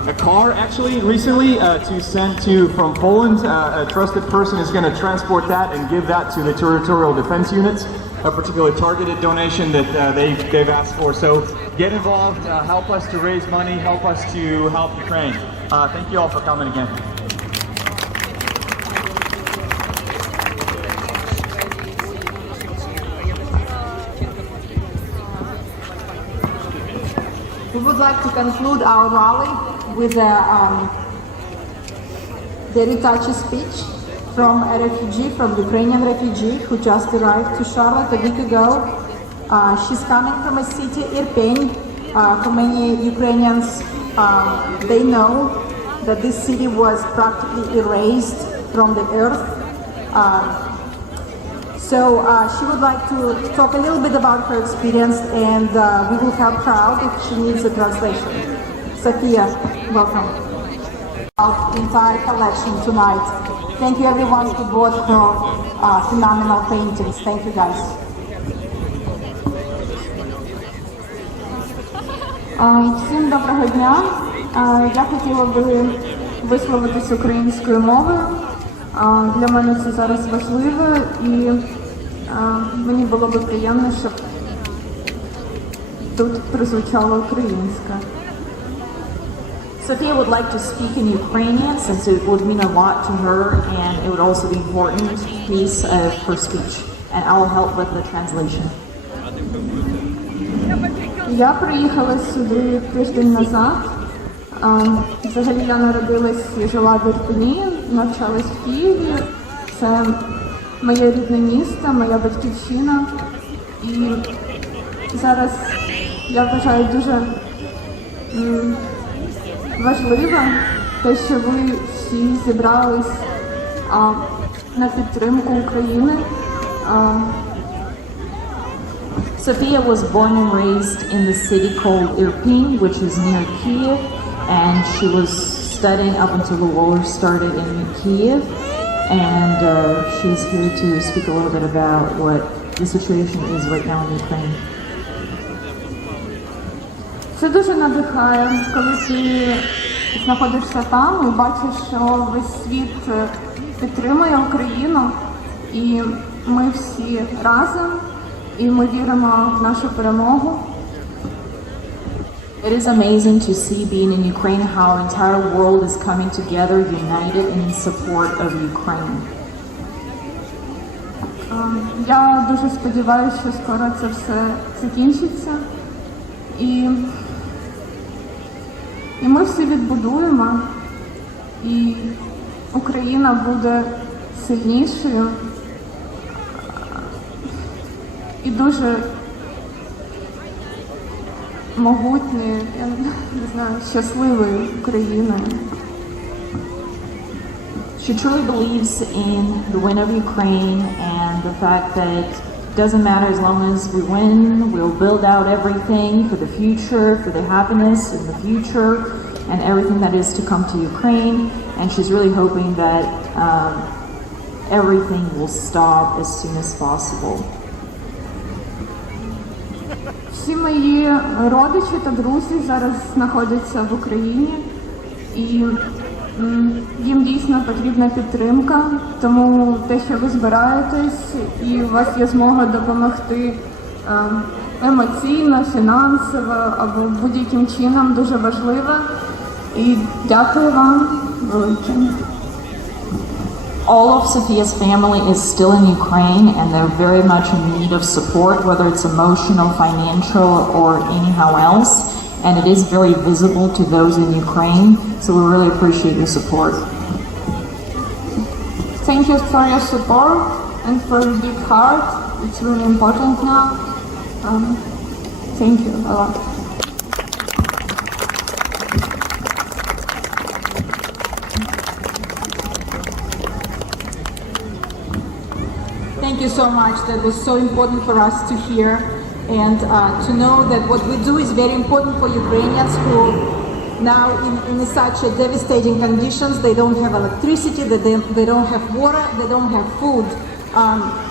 a car actually recently to send to from Poland. A trusted person is going to transport that and give that to the territorial defense units. A particular targeted donation that they've asked for. So get involved, help us to raise money, help us to help Ukraine. Thank you all for coming again. We would like to conclude our rally with a very touchy speech from a refugee, from Ukrainian refugee who just arrived to Charlotte a week ago. She's coming from a city, Irpin. For many Ukrainians, they know that this city was practically erased from the earth. So she would like to talk a little bit about her experience, and we will help her out if she needs a translation. Sophia, welcome. Our entire collection tonight. Thank you everyone who bought her phenomenal paintings. Thank you guys. Всім доброго дня. Я хотіла би висловитись українською мовою. Для мене це зараз важливо, і мені було би приємно, щоб тут прозвучала українська. Sophia would like to speak in Ukrainian since it would mean a lot to her and it would also be an important piece of her speech. And I will help with the translation. Я приїхала сюди тиждень назад. Взагалі я народилась і жила в Ірпені, навчалась в Києві. Це моє рідне місто, моя батьківщина. І зараз я вважаю дуже важливо те, що ви всі зібрались на підтримку України. Sophia was born and raised in the city called Irpin, which is near Kiev, and she was studying up until the war started in Kiev, and she's here to speak a little bit about what the situation is right now in Ukraine. Це дуже надихає, коли ти знаходишся там і бачиш, що весь світ підтримує Україну, і ми всі разом, і ми віримо в нашу перемогу. It is amazing to see being in Ukraine how our entire world is coming together, united in support of Ukraine. Я дуже сподіваюся, що скоро це все закінчиться. І ми всі відбудуємо, і Україна буде сильнішою і дуже могутньою, я не знаю, щасливою Україною. She truly believes in the win of Ukraine and the fact that it doesn't matter as long as we win, we'll build out everything for the future, for the happiness in the future, and everything that is to come to Ukraine. And she's really hoping that everything will stop as soon as possible. Всі мої родичі та друзі зараз знаходяться в Україні, і їм дійсно потрібна підтримка, тому те, що ви збираєтесь і у вас є змога допомогти емоційно, фінансово або будь-яким чином, дуже важливо. І дякую вам велике. All of Sophia's family is still in Ukraine and they're very much in need of support, whether it's emotional, financial, or anyhow else. And it is very visible to those in Ukraine, so we really appreciate your support. Thank you for your support and for your big heart. It's really important now. Thank you a lot. Thank you so much. That was so important for us to hear and to know that what we do is very important for Ukrainians who now in such a devastating conditions. They don't have electricity, they don't have water, they don't have food.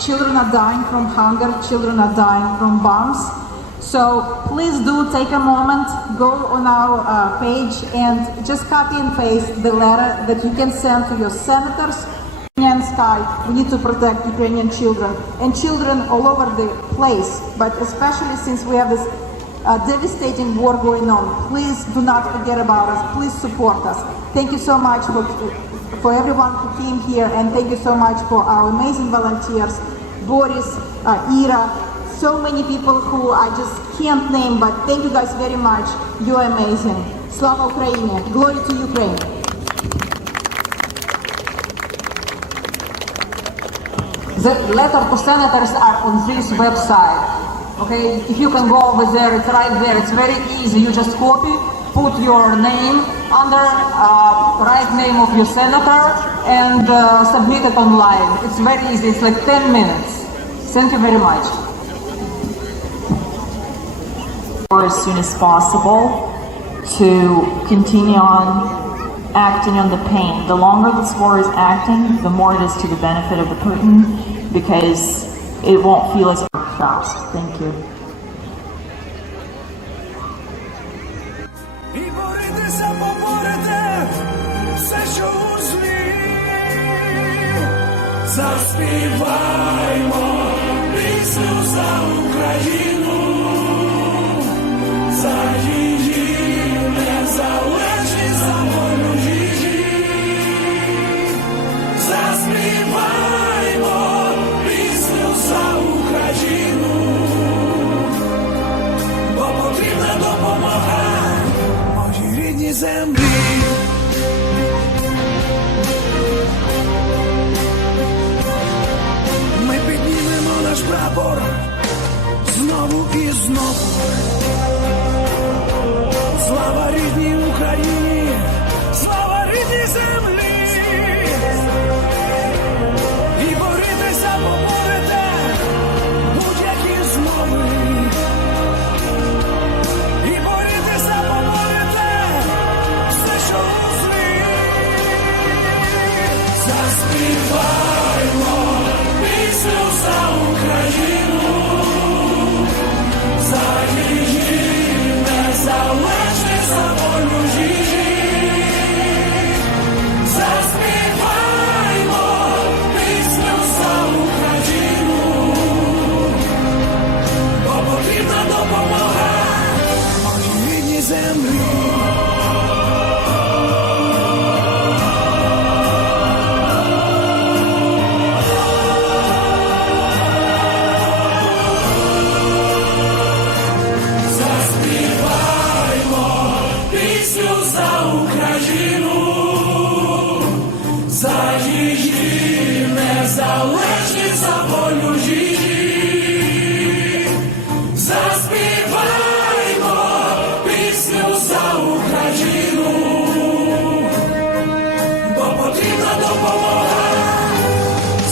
Children are dying from hunger, children are dying from bombs. So please do take a moment, go on our page and just copy and paste the letter that you can send to your senators. Ukrainian sky, we need to protect Ukrainian children and children all over the place, but especially since we have this devastating war going on. Please do not forget about us, please support us. Thank you so much for everyone who came here, and thank you so much for our amazing volunteers, Boris, Ira, so many people who I just can't name, but thank you guys very much. You're amazing. Slava Ukraini! Glory to Ukraine! The letter to senators are on this website. Okay, if you can go over there, it's right there. It's very easy. You just copy, put your name under, right name of your senator, and submit it online. It's very easy. It's like 10 minutes. Thank you very much. As soon as possible to continue on acting on the pain. The longer this war is acting, the more it is to the benefit of the Putin, because it won't feel as fast. Thank you. Заспіваймо пісню за Україну, за її незалежність, за волю її. Заспіваймо пісню за Україну, бо потрібна допомога моїй рідній землі. Наш прапор знову і знову. Слава рідній Україні, слава рідній землі. І борітися поборете будь-які змови. І борітися поборете все, що у злі. Заспіваймо пісню за Україну, за її незалежність, за волю її. Заспіваймо пісню за Україну, бо потрібна допомога моїй рідній землі. За її незалежність, за волю її. Заспіваймо пісню за Україну, бо потрібна допомога.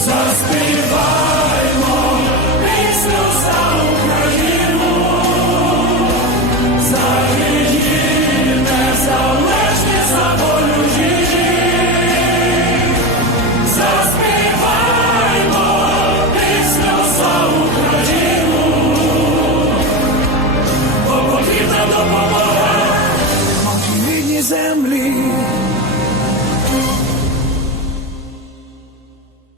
Заспіваймо пісню за Україну, за її незалежність, за волю її. Заспіваймо пісню за Україну, бо потрібна допомога моїй рідній землі.